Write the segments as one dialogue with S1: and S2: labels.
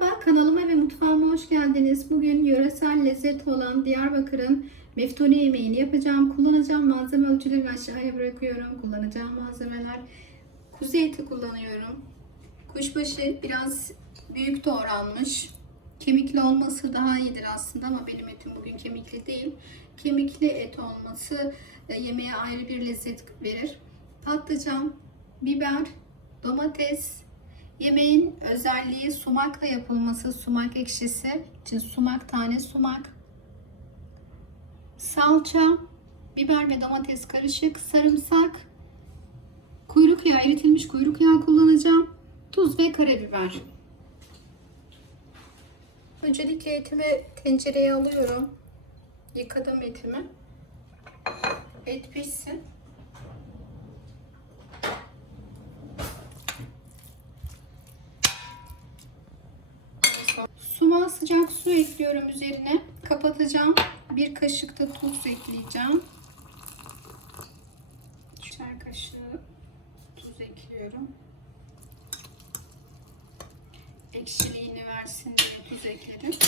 S1: Merhaba kanalıma ve mutfağıma hoş geldiniz. Bugün yöresel lezzet olan Diyarbakır'ın meftune yemeğini yapacağım. Kullanacağım malzeme ölçülerini aşağıya bırakıyorum. Kullanacağım malzemeler kuzu eti kullanıyorum. Kuşbaşı biraz büyük doğranmış. Kemikli olması daha iyidir aslında ama benim etim bugün kemikli değil. Kemikli et olması e, yemeğe ayrı bir lezzet verir. Patlıcan, biber, domates, Yemeğin özelliği sumakla yapılması, sumak ekşisi için sumak tane sumak, salça, biber ve domates karışık, sarımsak, kuyruk yağı, eritilmiş kuyruk yağı kullanacağım, tuz ve karabiber. Öncelikle etimi tencereye alıyorum. Yıkadım etimi. Et pişsin. Sıcak su ekliyorum üzerine. Kapatacağım. Bir kaşık da tuz ekleyeceğim. Çay kaşığı tuz ekliyorum. Ekşiliğini versin diye tuz ekledim.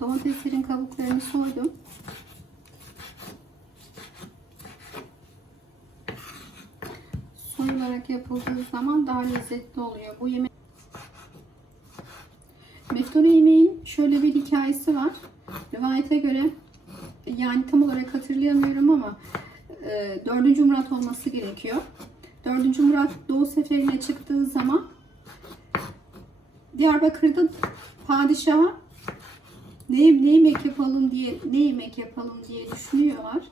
S1: Domateslerin kabuklarını soydum. Soyularak yapıldığı zaman daha lezzetli oluyor. Bu yemek Meftune yemeğin şöyle bir hikayesi var. Rivayete göre yani tam olarak hatırlayamıyorum ama e, 4. Murat olması gerekiyor. 4. Murat Doğu seferine çıktığı zaman Diyarbakır'da padişaha ne, ne yemek yapalım diye ne yemek yapalım diye düşünüyorlar.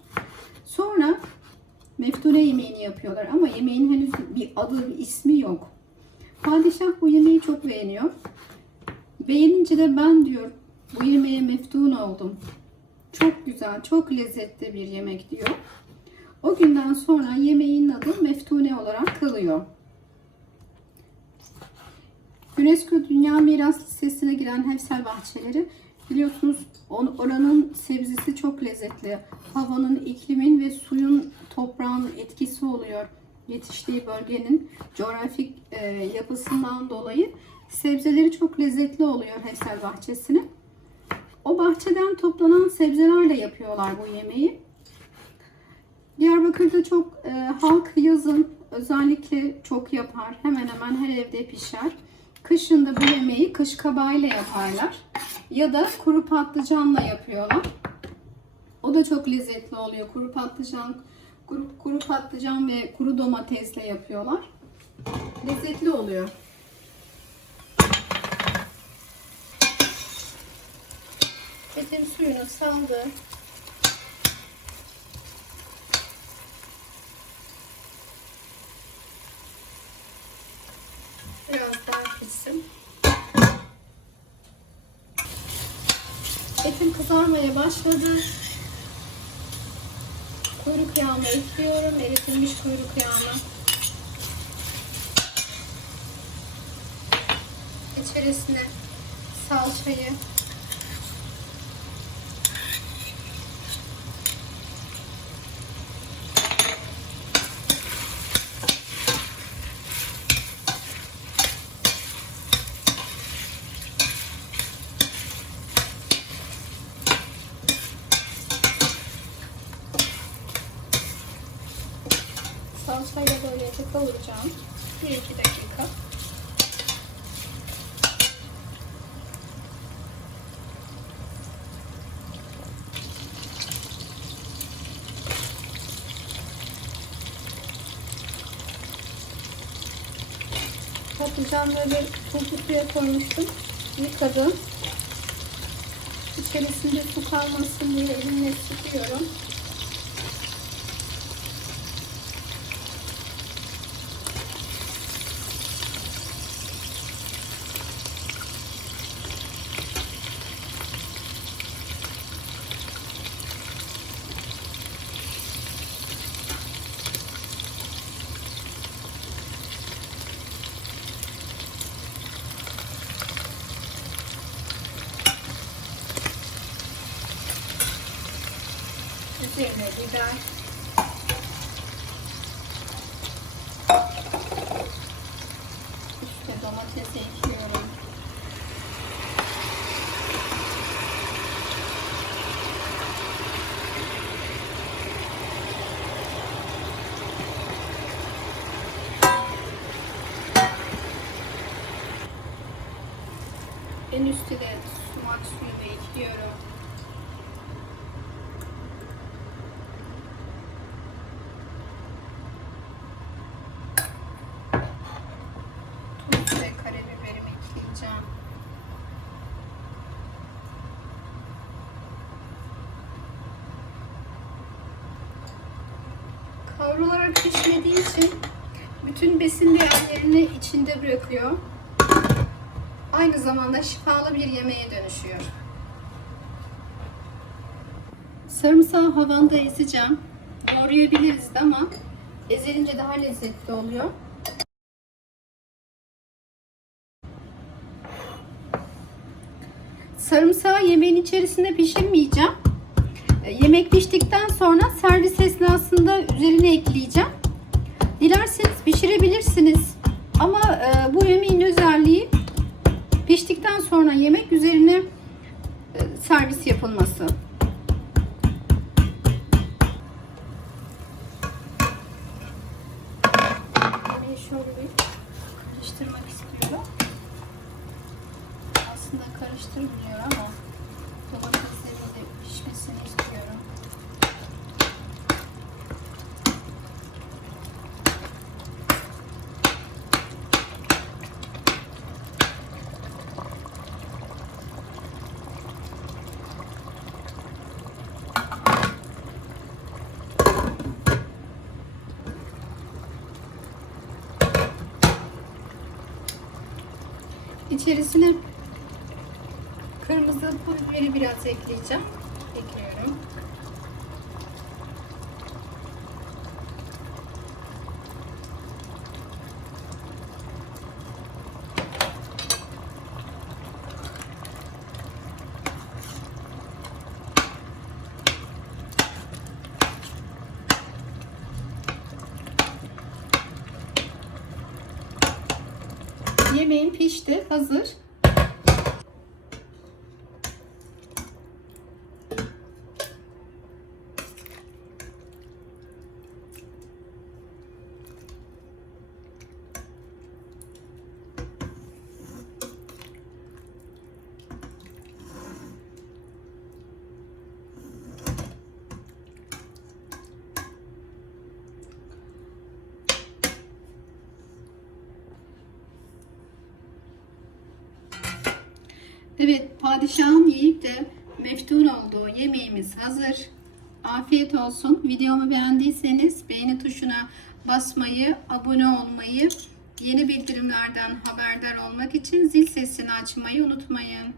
S1: Sonra meftune yemeğini yapıyorlar ama yemeğin henüz bir adı, bir ismi yok. Padişah bu yemeği çok beğeniyor. Beğenince de ben diyor bu yemeğe meftun oldum. Çok güzel, çok lezzetli bir yemek diyor. O günden sonra yemeğin adı meftune olarak kalıyor. UNESCO Dünya Miras Listesi'ne giren Hevsel Bahçeleri biliyorsunuz oranın sebzesi çok lezzetli. Havanın, iklimin ve suyun, toprağın etkisi oluyor. Yetiştiği bölgenin coğrafik e, yapısından dolayı sebzeleri çok lezzetli oluyor Hevsel Bahçesi'nin. O bahçeden toplanan sebzelerle yapıyorlar bu yemeği. Diyarbakır'da çok e, halk yazın özellikle çok yapar. Hemen hemen her evde pişer. Kışın da bu yemeği kış kabağıyla yaparlar. Ya da kuru patlıcanla yapıyorlar. O da çok lezzetli oluyor. Kuru patlıcan, kuru, kuru patlıcan ve kuru domatesle yapıyorlar. Lezzetli oluyor. Etim suyunu saldı. Etim kızarmaya başladı. Kuyruk yağını ekliyorum. Eritilmiş kuyruk yağını. İçerisine salçayı Salçayla böyle kavuracağım. 1-2 dakika. patlıcanları tuzlu suya koymuştum. Yıkadım. İçerisinde su kalmasın diye elimle sıkıyorum. Üzerine biber. Üstüne domates ekliyorum. En üstüne sumak suyunu ekliyorum. Tuz ve karabiberimi ekleyeceğim. Kavrularak pişmediği için bütün besin değerlerini içinde bırakıyor. Aynı zamanda şifalı bir yemeğe dönüşüyor. Sarımsağı havanda ezeceğim. Doğrayabiliriz de ama ezilince daha lezzetli oluyor. Sarımsağı yemeğin içerisinde pişirmeyeceğim. E, Yemek piştikten sonra servis esnasında üzerine ekleyeceğim. Dilerseniz pişirebilirsiniz. Ama e, bu yemeğin özelliği piştikten sonra yemek üzerine e, servis yapılması. Yemeği şöyle karıştırmak istiyorum. Aslında karıştırmıyor ama domateslerin de pişmesini istiyorum. İçerisine kırmızı pul biberi biraz ekleyeceğim. Ekliyorum. Yemeğim pişti, hazır. Evet, padişahın yiyip de meftun olduğu yemeğimiz hazır. Afiyet olsun. Videomu beğendiyseniz beğeni tuşuna basmayı, abone olmayı, yeni bildirimlerden haberdar olmak için zil sesini açmayı unutmayın.